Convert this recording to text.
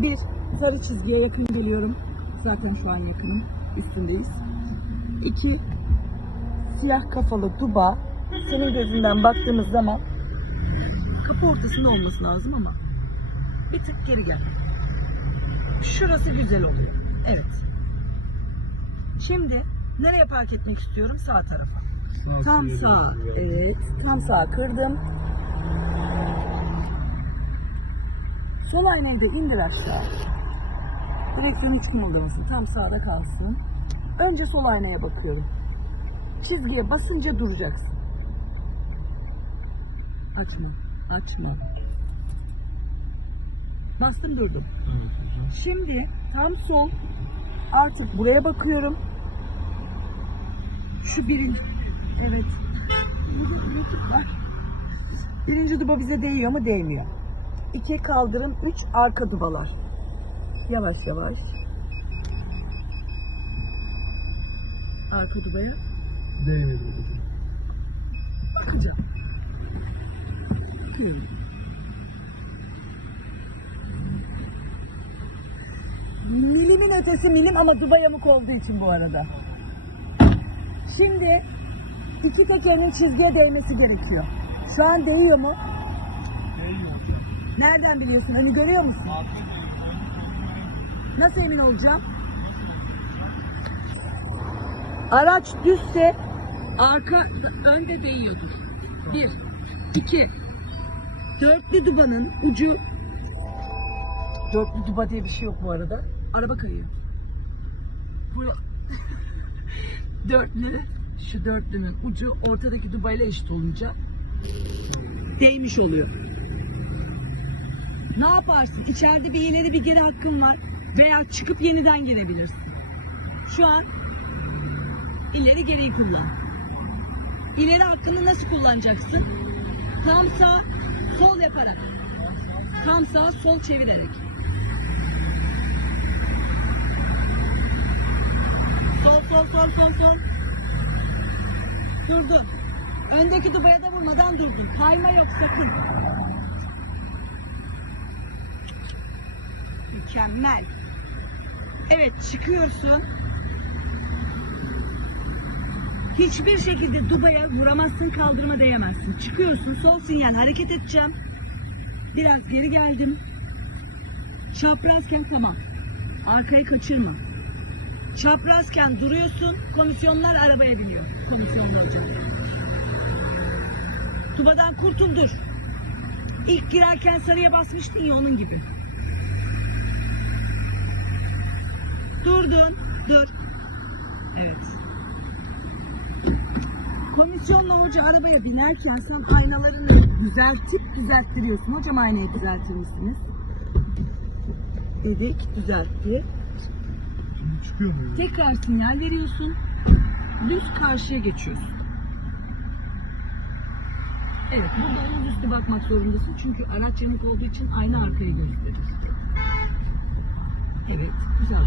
Bir, sarı çizgiye yakın geliyorum. Zaten şu an yakınım. Üstündeyiz. İki, siyah kafalı duba. Senin gözünden baktığımız zaman kapı ortasında olması lazım ama bir tık geri gel. Şurası güzel oluyor. Evet. Şimdi nereye park etmek istiyorum? Sağ tarafa. Tam sağ. Evet. Tam sağ kırdım. Sol aynayı da indir aşağı. Direksiyon hiç kımıldamasın. Tam sağda kalsın. Önce sol aynaya bakıyorum. Çizgiye basınca duracaksın. Açma. Açma. Bastım durdum. Şimdi tam sol. Artık buraya bakıyorum. Şu birinci. Evet. Birinci duba bize değiyor mu? Değmiyor. İki kaldırım, üç arka dubalar. Yavaş yavaş. Arka dubaya Değmedi. bakacağım. Bakıyorum. Milimin ötesi milim ama duba yamuk olduğu için bu arada. Şimdi iki tekerinin çizgiye değmesi gerekiyor. Şu an değiyor mu? Nereden biliyorsun? Önü görüyor musun? Nasıl emin olacağım? Araç düzse arka önde değiyordur. Bir, iki. Dörtlü dubanın ucu Dörtlü duba diye bir şey yok bu arada. Araba kayıyor. Bu dörtlü şu dörtlünün ucu ortadaki dubayla eşit olunca değmiş oluyor. Ne yaparsın? İçeride bir ileri bir geri hakkın var. Veya çıkıp yeniden gelebilirsin. Şu an ileri geriyi kullan. İleri hakkını nasıl kullanacaksın? Tam sağ, sol yaparak. Tam sağ, sol çevirerek. Sol, sol, sol, sol, sol. Durdun. Öndeki dubaya da vurmadan durdun. Kayma yok sakın. Mükemmel. Evet çıkıyorsun. Hiçbir şekilde dubaya vuramazsın, kaldırıma değemezsin. Çıkıyorsun, sol sinyal hareket edeceğim. Biraz geri geldim. Çaprazken tamam. Arkaya kaçırma. Çaprazken duruyorsun, komisyonlar arabaya biniyor. Komisyonlar. Dubadan kurtuldur. İlk girerken sarıya basmıştın ya onun gibi. Durdun. Dur. Evet. Komisyonla hoca arabaya binerken sen aynalarını düzeltip düzelttiriyorsun. Hocam aynayı düzeltir misiniz? Dedik, düzeltti. Şimdi çıkıyor mu? Tekrar sinyal veriyorsun. Düz karşıya geçiyorsun. Evet, burada omuz üstü bakmak zorundasın. Çünkü araç yanık olduğu için ayna arkaya gösterir. Evet, güzel.